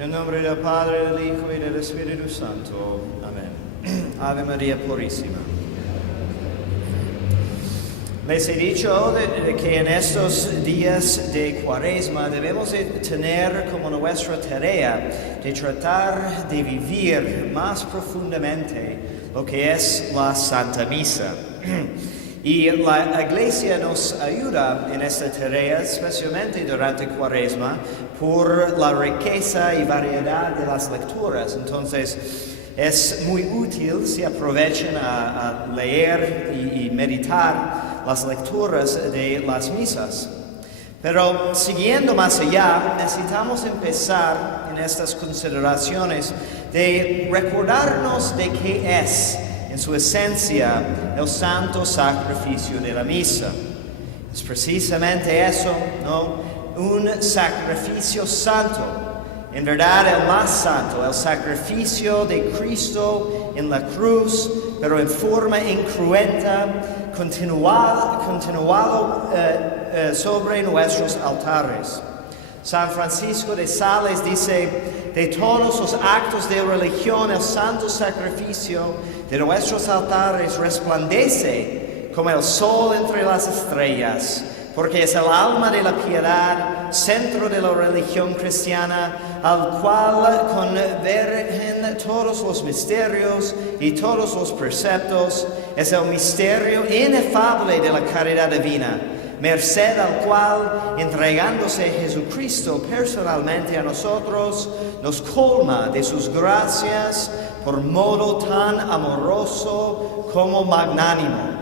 En nombre del Padre, del Hijo y del Espíritu Santo. Amén. Ave María Purísima. Les he dicho que en estos días de Cuaresma debemos de tener como nuestra tarea de tratar de vivir más profundamente lo que es la Santa Misa. Y la Iglesia nos ayuda en esta tarea, especialmente durante Cuaresma, por la riqueza y variedad de las lecturas. Entonces, es muy útil si aprovechen a leer y meditar las lecturas de las misas. Pero siguiendo más allá, necesitamos empezar en estas consideraciones de recordarnos de qué es, en su esencia, el santo sacrificio de la misa. Es precisamente eso, ¿no? Un sacrificio santo. En verdad, el más santo, el sacrificio de Cristo en la cruz, pero en forma incruenta, continuado sobre nuestros altares. San Francisco de Sales dice, de todos los actos de religión, el santo sacrificio de nuestros altares resplandece como el sol entre las estrellas, porque es el alma de la piedad, centro de la religión cristiana, al cual convergen todos los misterios y todos los preceptos. Es el misterio inefable de la caridad divina, merced al cual, entregándose Jesucristo personalmente a nosotros, nos colma de sus gracias por modo tan amoroso como magnánimo.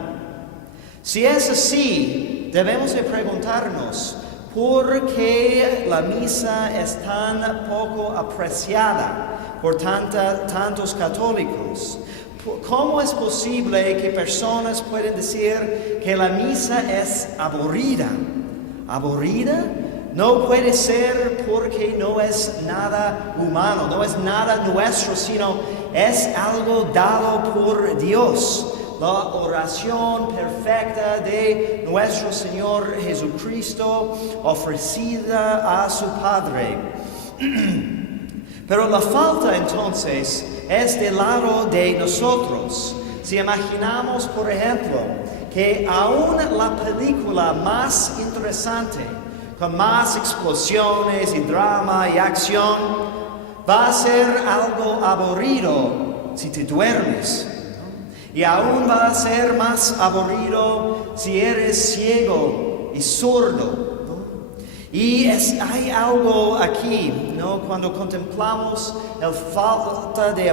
Si es así, debemos de preguntarnos, ¿por qué la misa es tan poco apreciada por tantos católicos? ¿Cómo es posible que personas pueden decir que la misa es aburrida? ¿Aburrida? No puede ser porque no es nada humano, no es nada nuestro, sino es algo dado por Dios. La oración perfecta de nuestro Señor Jesucristo ofrecida a su Padre. Pero la falta entonces es del lado de nosotros. Si imaginamos, por ejemplo, que aún la película más interesante, con más explosiones y drama y acción, va a ser algo aburrido si te duermes. Y aún va a ser más aburrido si eres ciego y sordo. Y hay algo aquí, ¿no? Cuando contemplamos la falta de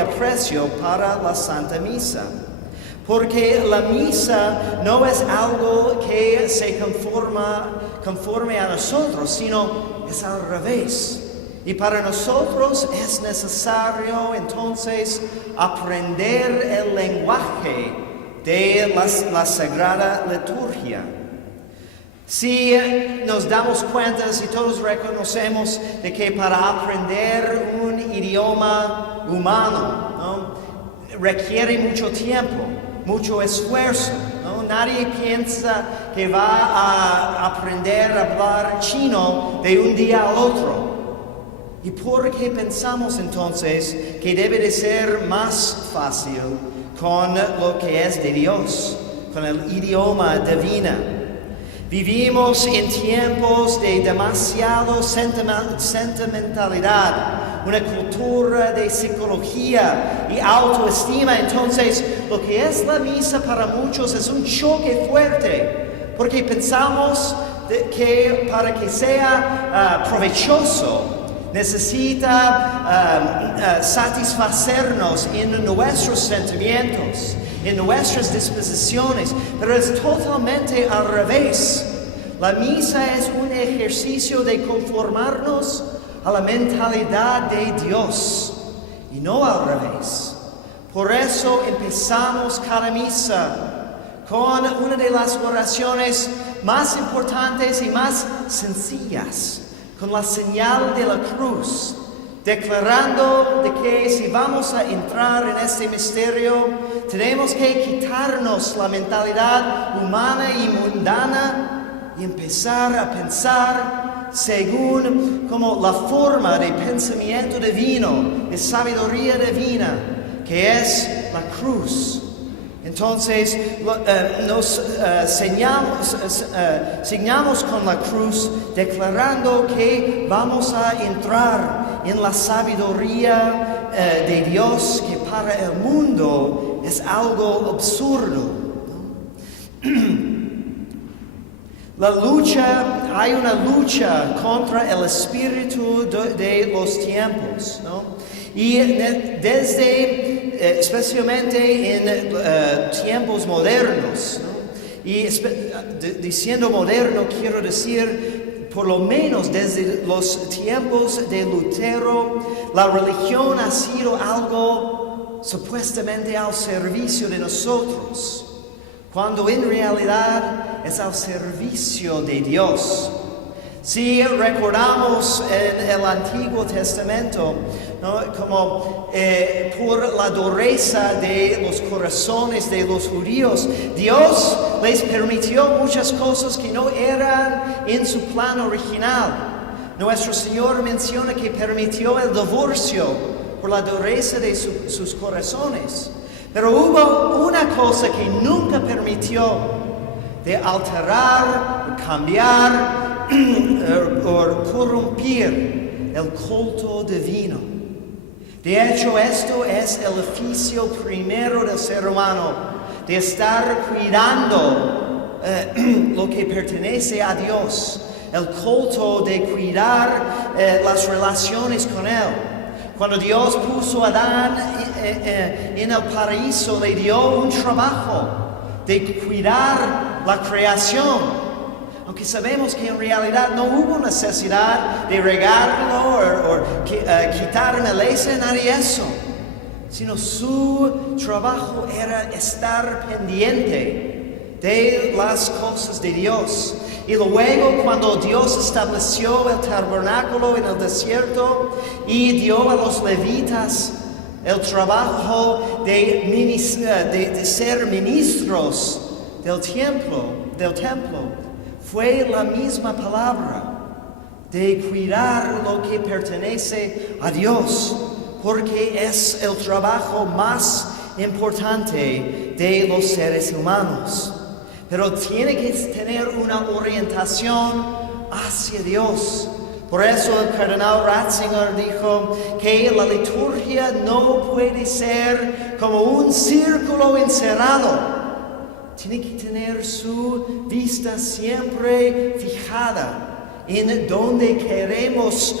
aprecio para la Santa Misa. Porque la misa no es algo que se conforme a nosotros, sino es al revés. Y para nosotros es necesario entonces aprender el lenguaje de la Sagrada Liturgia. Si nos damos cuenta, si todos reconocemos de que para aprender un idioma humano, ¿no? Requiere mucho tiempo, mucho esfuerzo, ¿no? Nadie piensa que va a aprender a hablar chino de un día al otro. ¿Y por qué pensamos entonces que debe de ser más fácil con lo que es de Dios, con el idioma divino? Vivimos en tiempos de demasiado sentimentalidad, una cultura de psicología y autoestima. Entonces, lo que es la misa para muchos es un choque fuerte, porque pensamos que para que sea provechoso, necesita satisfacernos en nuestros sentimientos, en nuestras disposiciones, pero es totalmente al revés. La misa es un ejercicio de conformarnos a la mentalidad de Dios y no al revés. Por eso empezamos cada misa con una de las oraciones más importantes y más sencillas, con la señal de la cruz, declarando de que si vamos a entrar en este misterio, tenemos que quitarnos la mentalidad humana y mundana y empezar a pensar según como la forma de pensamiento divino, de sabiduría divina, que es la cruz. Entonces nos señamos con la cruz, declarando que vamos a entrar en la sabiduría de Dios, que para el mundo es algo absurdo, ¿no? Hay una lucha contra el espíritu de los tiempos, ¿no? Y especialmente en tiempos modernos, ¿no? Y diciendo moderno quiero decir, por lo menos desde los tiempos de Lutero, la religión ha sido algo supuestamente al servicio de nosotros, cuando en realidad es al servicio de Dios. Si recordamos en el Antiguo Testamento, ¿no? Como por la dureza de los corazones de los judíos, Dios les permitió muchas cosas que no eran en su plan original. Nuestro Señor menciona que permitió el divorcio por la dureza de sus corazones. Pero hubo una cosa que nunca permitió, de alterar, cambiar o corrompir el culto divino. De hecho, esto es el oficio primero del ser humano, de estar cuidando lo que pertenece a Dios, el culto de cuidar las relaciones con Él. Cuando Dios puso a Adán en el paraíso, le dio un trabajo de cuidar la creación. Aunque sabemos que en realidad no hubo necesidad de regarlo o quitar maleza, nada de eso. Sino su trabajo era estar pendiente de las cosas de Dios. Y luego cuando Dios estableció el tabernáculo en el desierto y dio a los levitas el trabajo de ser ministros del templo, fue la misma palabra de cuidar lo que pertenece a Dios, porque es el trabajo más importante de los seres humanos. Pero tiene que tener una orientación hacia Dios. Por eso el cardenal Ratzinger dijo que la liturgia no puede ser como un círculo encerrado. Tiene que tener su vista siempre fijada en donde queremos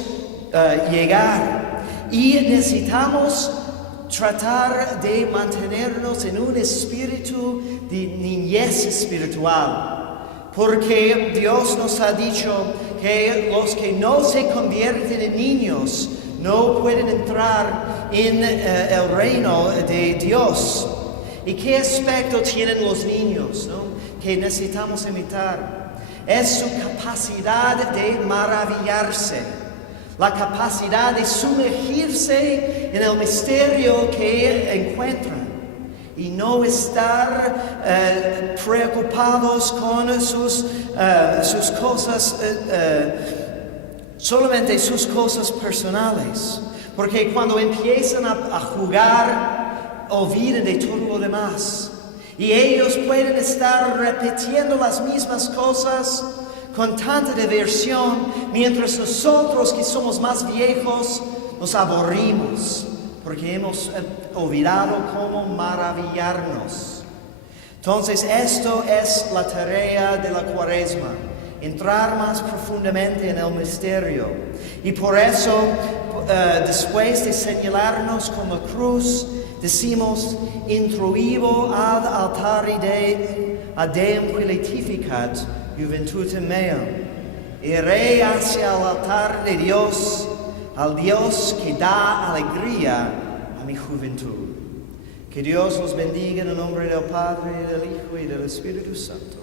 llegar. Y necesitamos tratar de mantenernos en un espíritu de niñez espiritual, porque Dios nos ha dicho que los que no se convierten en niños no pueden entrar en el reino de Dios. ¿Y qué aspecto tienen los niños, ¿no? Que necesitamos imitar? Es su capacidad de maravillarse, la capacidad de sumergirse en el misterio que encuentran y no estar preocupados con sus cosas, solamente sus cosas personales. Porque cuando empiezan a jugar, olviden de todo lo demás. Y ellos pueden estar repitiendo las mismas cosas con tanta diversión, mientras nosotros que somos más viejos nos aburrimos, porque hemos olvidado cómo maravillarnos. Entonces, esto es la tarea de la Cuaresma, entrar más profundamente en el misterio. Y por eso, después de señalarnos con la cruz, decimos, intruivo ad altari ad Deum qui laetificat juventutem meam. Iré hacia el altar de Dios, al Dios que da alegría a mi juventud. Que Dios los bendiga en el nombre del Padre, del Hijo y del Espíritu Santo.